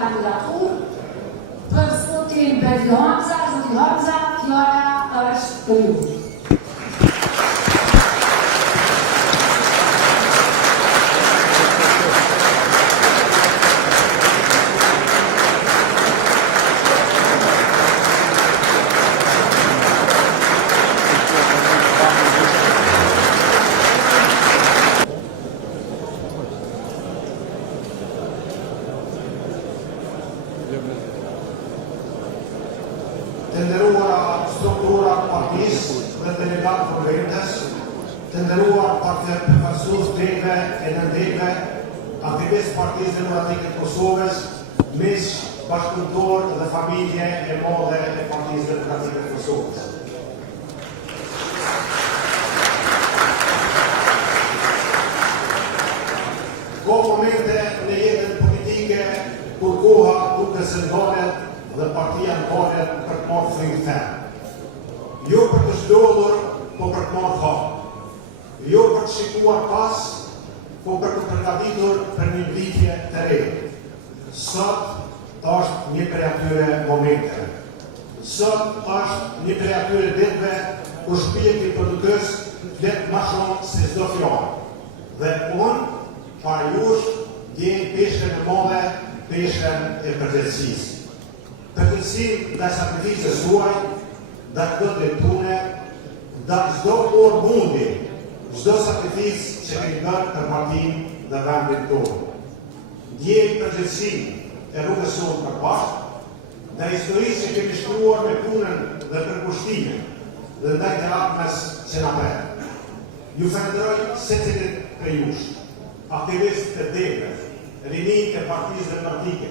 kandidaturë për zotin Berli Hamza. Zotin Hamza, fjala është për ju. Të nderuara struktura partisë dhe delegatë konventes, të nderuar përfaqësues drejve e nëndrejve, aktivistë Partisë Demokratike të Kosovës, miq, bashkëpunëtor dhe familje e madhe e Partisë Demokratike të Kosovës. Ka momente në jetën politike kur koha duke se ndalet dhe partia ndalet për të marrë frym them. Jo për të zhlodhur, po për të marrë hap. Jo për të shikuar pas, po për të përgatitur për një ngritje të re. Sot është një prej atyre momenteve. Sot është një prej atyre ditëve kur shpirti i PDK-s flet më shumë se çdo fjalë. Dhe unë, para jush, ndjej peshën e madhe, peshën e përgjegjësisë. Përgjegjësinë ndaj sakrificës suaj, ndaj çdo drejtune, ndaj çdo orë mundi, çdo sakrificë që keni bërë për partinë dhe vendin tonë. Ndjej përgjegjësinë e rrugës sonë përbashkë, ndaj historisë që kemi shkruar me punën dhe përkushtimin, dhe ndaj terapias që na merr. Ju falenderoj secilit prej jush, aktivistë të degës, rinjtë e Partisë Demokratike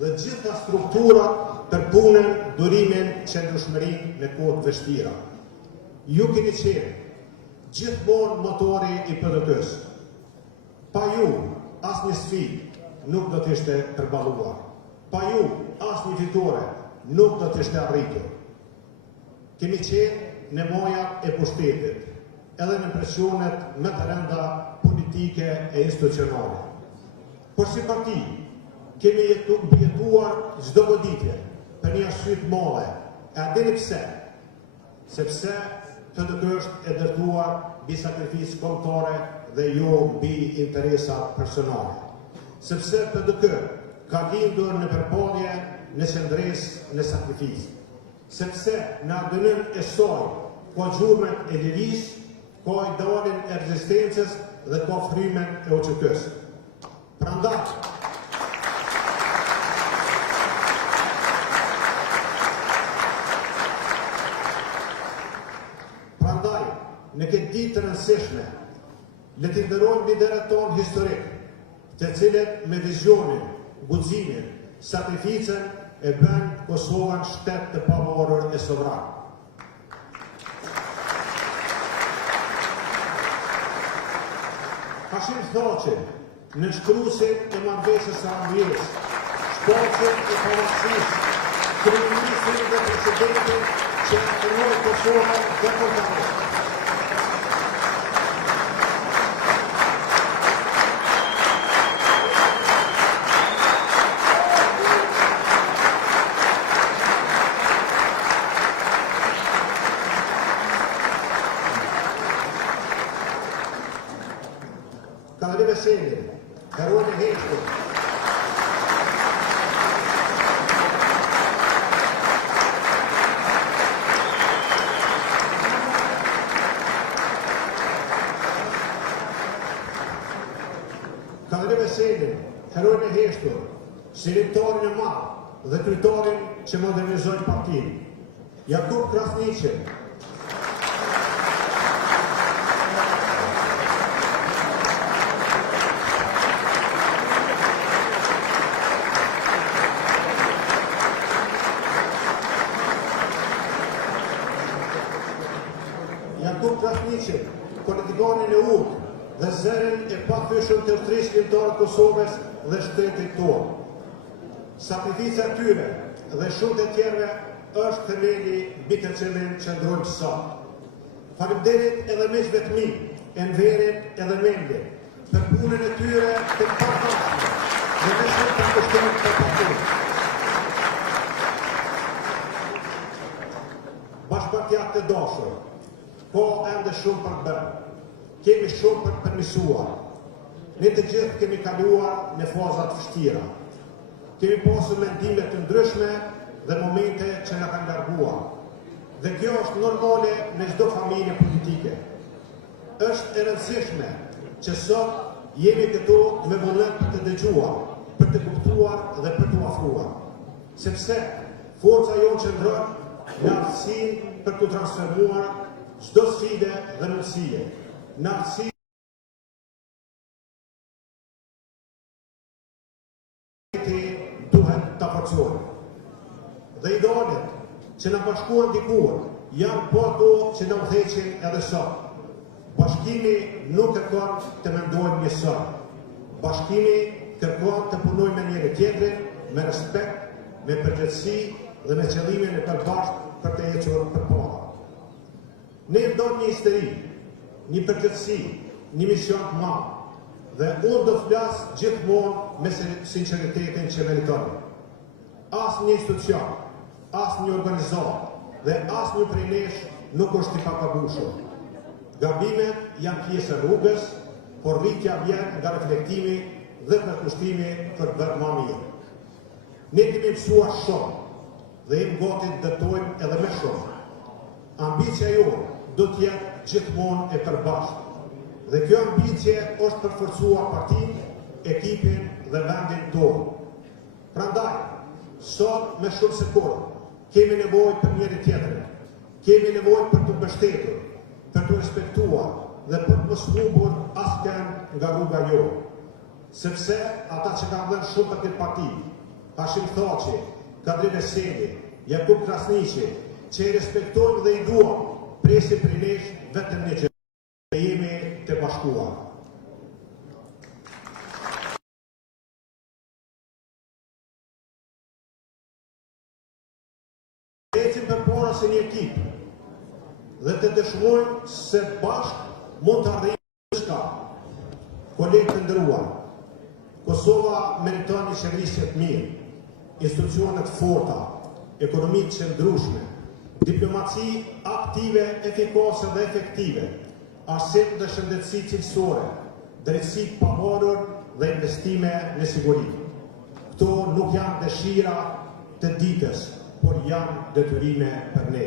dhe gjitha strukturat për punën, durimin, qëndrueshmërinë në kohë të vështira. Ju keni qenë gjithmonë motori i PDK-s. Pa ju, asnjë sfidë nuk do të ishte përballuar. Pa ju, asnjë fitore nuk do të ishte arritur. Kemi qenë në mojat e pushtetit, edhe në presionet më të rënda politike e institucionale. Por si parti, kemi jetuar çdo goditje për një arsye të madhe. E dini pse? Sepse PDK është e dërtuar mbi sakrificë kombëtare dhe jo mbi interesa personale. Sepse PDK ka lindur në përballje, në qendresë, në sakrificë. Sepse në ardhënën e saj ka gjurmën e lirisë, ka idealin e rezistencës dhe ka frymen e OÇK-s. Prandaj, në këtë ditë të rëndësishme, le të nderojmë liderët tonë historik, të cilët me vizionin, guximin, sakrificën e bën Kosovën shtet të pavarur e sovran. Hashim Thaçi, nënshkruesin e marrëveshjes së Anglisë, shpalljen e pavarësisë, kryeministrin dhe presidentin që punoi Kosovën dhe Kosovën. Kalri Veseli, Karone Heshtur, Sinjetorin e madh dhe kryetarin që modernizoi partinë, Jakub Krasniqi, politikanin e UD dhe zërin e pathyeshëm të ushtrisë ligjore të Kosovës dhe shtetit tonë. Sakrifica e tyre dhe shumë të tjerëve është themeli mbi të cilin qëndrojmë sot. Faleminderit edhe miqve të mi, Enverit edhe Mendit, për punën e tyre të pavarshme. Në me shumë të kështërit të partinë. Bashkëpartiat të dashur, po ende shumë për bërë. Kemi shumë për përmisuar. Ne të gjithë kemi kaluar në fazat vështira. Kemi pasur mendime të ndryshme dhe momente që na kanë larguar. Dhe kjo është normale në çdo familje politike. Është e rëndësishme që sot jemi këtu me vullnet për të dëgjuar, për të kuptuar dhe për të ofruar. Sepse forca jonë qëndron në aftësinë për të transformuar çdo sfide dhe mundësie. Në aftësi duhet të forcojmë. Dhe idealet që në bashkuan dikur janë po ato që në udhëheqin edhe sot. Bashkimi nuk kërkon të mendojmë njësoj. Bashkimi kërkon të punojmë me njëri tjetrin, me respekt, me përgjegjësi dhe me qëllimin e përbashkët për të ecur përpara. Ne ndonjë një histeri, një përgjegjësi, një mision të madh, dhe unë do të flas gjithmonë me sinqeritetin që meritoni. Asnjë një institucion, asnjë një organizatë dhe asnjë prej nesh nuk është i pagabueshur. Gabimet janë pjesë e rrugës, por rritja vjen nga reflektimi dhe përkushtimi për bërë më mirë. Ne kemi mësuar shumë dhe jemi gati të dëtojmë edhe më shumë. Ambicia jonë do të jetë gjithmonë e përbashkët. Dhe kjo ambicie është për forcuar partinë, ekipin dhe vendin tonë. Prandaj, sot me shumë se kur, kemi nevojë për njëri tjetrin, kemi nevojë për të mbështetur, për të respektuar dhe për të mos humbur askën nga rruga jonë. Sepse ata që kanë dhënë shumë për këtë parti, Hashim Thaçi, Kadri Veseli, Jakub Krasniqi, që i respektojmë dhe i duam, presin prej nesh vetëm një gjë, dhe jemi të bashkuar. Ecim përpara si një ekip dhe të dëshmojmë se bashkë mund të arrijmë diçka. Kolegë të nderuar, Kosova meriton një qeverisje të mirë, institucione të forta, ekonomi të qëndrueshme, diplomaci aktive, efikase dhe efektive, arsim dhe shëndetësi cilësore, drejtësi të pavarur dhe investime në siguri. Këto nuk janë dëshira të ditës, por janë detyrime për ne.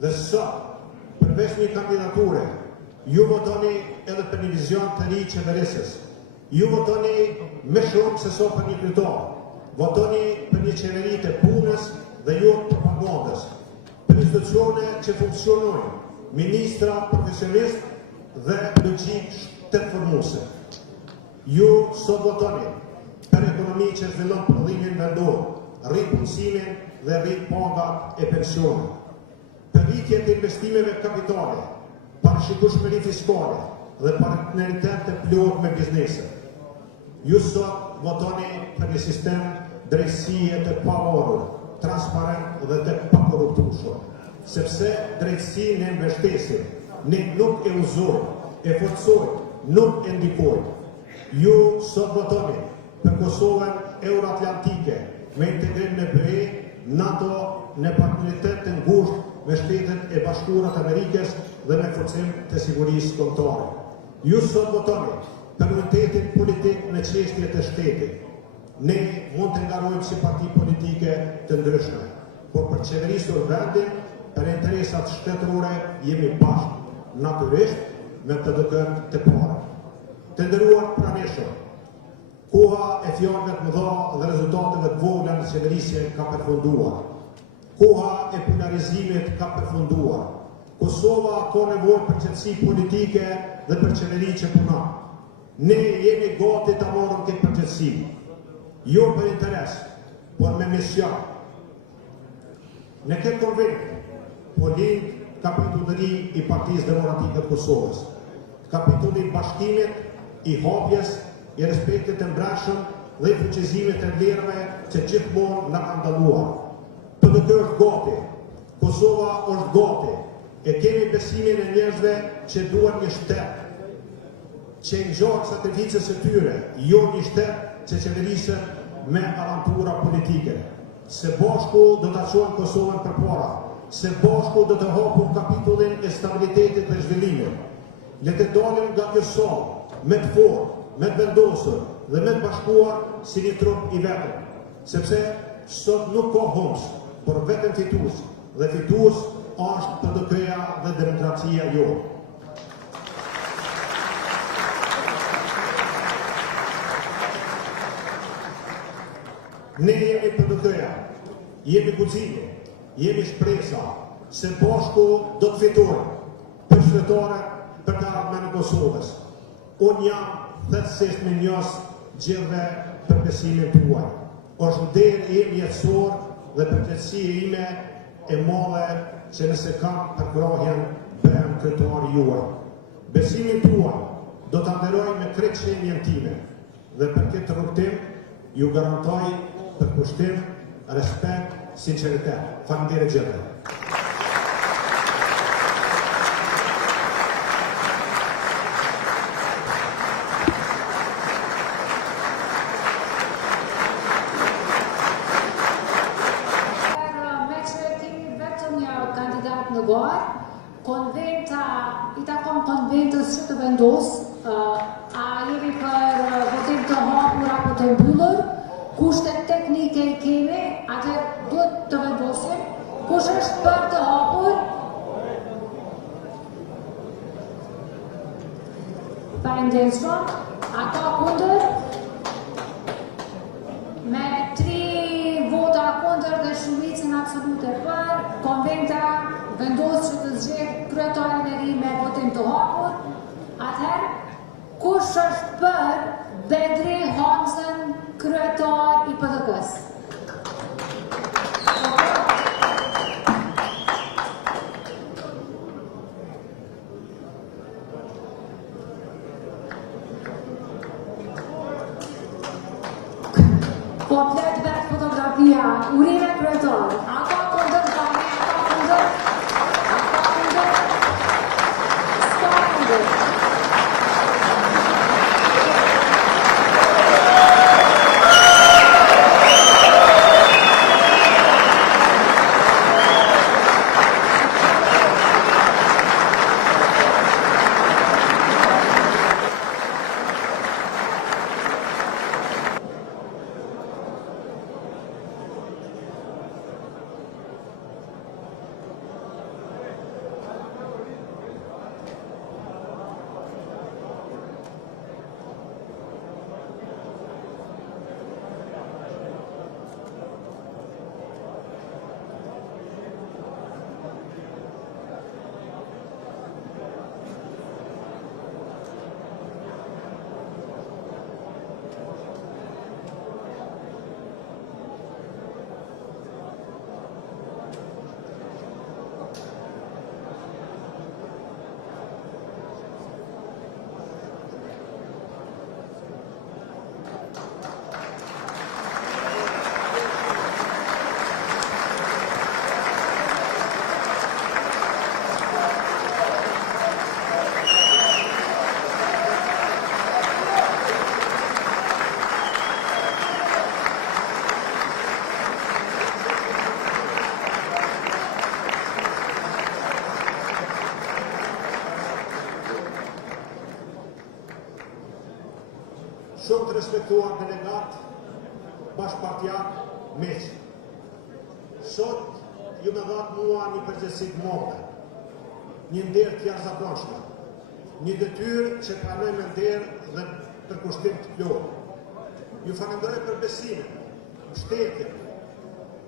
Dhe sot, përveç një kandidature, ju votoni edhe për një vizion të ri qeverisës. Ju votoni më shumë se so për një kryetar. Votoni për një qeveri të punës dhe jo të propagandës. Për institucione që funksionojnë, ministra profesionist dhe logjik shtetformuese. Ju sot votoni për ekonomi që zhvillon prodhimin vendor, rrit punësimin dhe rrit pagat e pensionit. Për rritje të investimeve kapitale, parashikueshmëri fiskale dhe partneritet të plotë me bizneset. Ju sot votoni për një sistem drejtësie të pavarur, transparent dhe të pakorruptueshëm. Sepse drejtësinë e mbështesim, ne nuk e uzojmë, e forcojmë, nuk e ndikojmë. Ju sot votoni për Kosovën euroatlantike, me integrim në BE, NATO, në partneritet të ngushtë me Shtetet e Bashkuara të Amerikës dhe me forcim të sigurisë kombëtare. Ju sot votoni për unitetin politik në çështje të shtetit. Ne mund të ngarojmë si parti politike të ndryshme, por për qeverisur vendin, për interesat shtetërore jemi bashkë, natyrisht me të dëkën të parë. Të nderuar pranishëm, koha e fjalëve të mëdha dhe rezultateve të vogla në qeverisje ka përfunduar. Koha e polarizimit ka përfunduar. Kosova ka nevojë për qetësi politike dhe për qeveri që punon. Ne jemi gati ta marrim këtë përgjegjësi. Jo për interes, por me mision. Në këtë konvent, po lind kapitulli i Partisë Demokratike të Kosovës, kapitulli i bashkimit, i hapjes, i respektit të mbrojtshëm dhe i fuqizimit të vlerave që gjithmonë na kanë dalluar. PDK është gati, Kosova është gati, e kemi besimin e njerëzve që duan një shtet, që ngjarë sakrificës së tyre, jo një shtet që qeverisën me avantura politike. Se bashku do të çojmë Kosovën përpara, se bashku do të hapur kapitullin e stabilitetit dhe zhvillimit. Le të dalim nga kjo sallë me të fortë, me të vendosur dhe me të bashkuar si një trup i vetëm, sepse sot nuk ka humbës, por vetëm fitues, dhe fitues është PDK-ja dhe demokracia jonë. Ne jemi PDK-ja, jemi guximi, jemi shpresa se bashku do të fitojmë për qytetarët, për të ardhmen e Kosovës. Unë jam thellësisht mirënjohës gjithëve për besimin tuaj. Është nder im jetësor dhe përgjegjësia ime e madhe që nëse kam përkrahjen bëhem kryetari juaj. Besimin tuaj do ta nderoj me krejt shenjën time dhe për këtë rrugtim ju garantoj përkushtim, respekt, sinqeritet. Faleminderit gjithëve. Konventa, i takon konventës që të vendos, a jemi për votim të hapur apo të mbyllur, kushtet teknike i kemi, atë duhet të vendosim, kush është për të hapur, faleminderit shumë, ata kundër, me 3 vota kundër dhe shumicën absolute për, konventa vendosë që të zgjedhë kryetarin e ri me votim të hapur. Atëherë, kush është për Bedri Hamzën, kryetar i PDK-s? Komplet vetë fotografia, urime kryetar. Ata kundër tani, ata kundër. Shumë të respektuar delegat, bashkëpartiak, meq. Sot ju me dhatë mua një përgjegjësi të madhe, një nder të jashtëzakonshme, një detyrë që pranoj me nder dhe për kushtim të plotë. Ju falenderoj për besimin, mbështetjen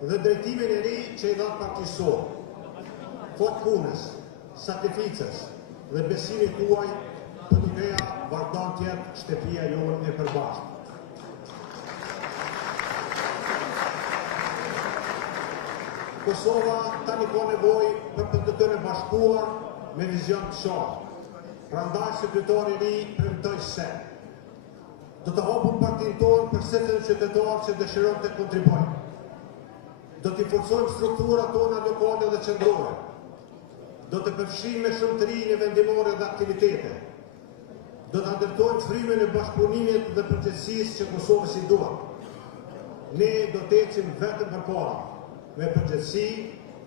dhe drejtimin e ri që i dhatë partisor, fort punës, sakrificës dhe besimin tuaj. PDK-ja vazhdon të jetë shtëpia jonë e përbashkët. Kosova tani ka nevojë për PDK-n e bashkuar me vizion të qartë. Prandaj sekretari i ri premtoi se do të hapur partinë tonë për secilin qytetar që dëshiron të kontribuojë. Do të forcojmë strukturat tona lokale dhe qendrore. Do të përfshijmë me shumëtëri në vendimore dhe aktivitete. do të ndërtojmë frymën e bashkëpunimit dhe përgjegjësisë që Kosovës i duhet. Ne do të ecim vetëm përpara, me përgjegjësi,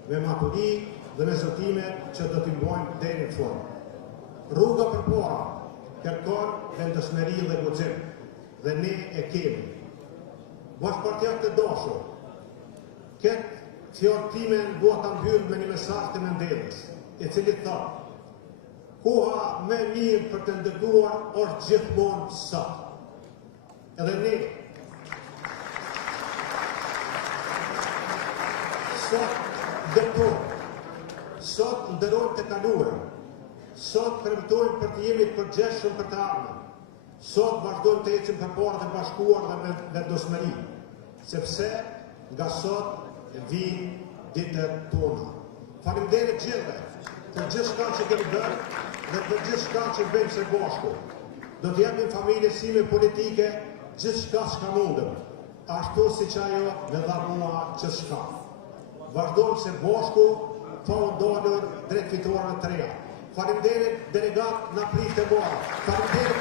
me maturi dhe me zotime që do t'i mbajmë deri në fund. Rruga përpara kërkon vendosmëri dhe guxim, dhe ne e kemi. Bashkëpartiat të dashur, këtë fjalë time dua ta mbyll me një mesazh të Mendelës, i cili thotë: koha më e mirë për të ndërtuar është gjithmonë sot. Edhe ne sot ndërtojmë, sot ndërojmë të kaluarën, sot premtojmë për të jemi të përgjegjshëm për të ardhmen. Sot vazhdojmë të ecim përpara të bashkuar dhe me vendosmëri, sepse nga sot vijnë ditët tona. Faleminderit gjithëve për gjithçka që keni bërë dhe për gjithçka që bëjmë së bashku. Do të japim familjes time politike gjithçka që mundem, ashtu siç ajo më dha mua gjithçka. Vazhdojmë së bashku pa u dalur drejt fituarëve të reja. Faleminderit delegat na prishte bora. Faleminderit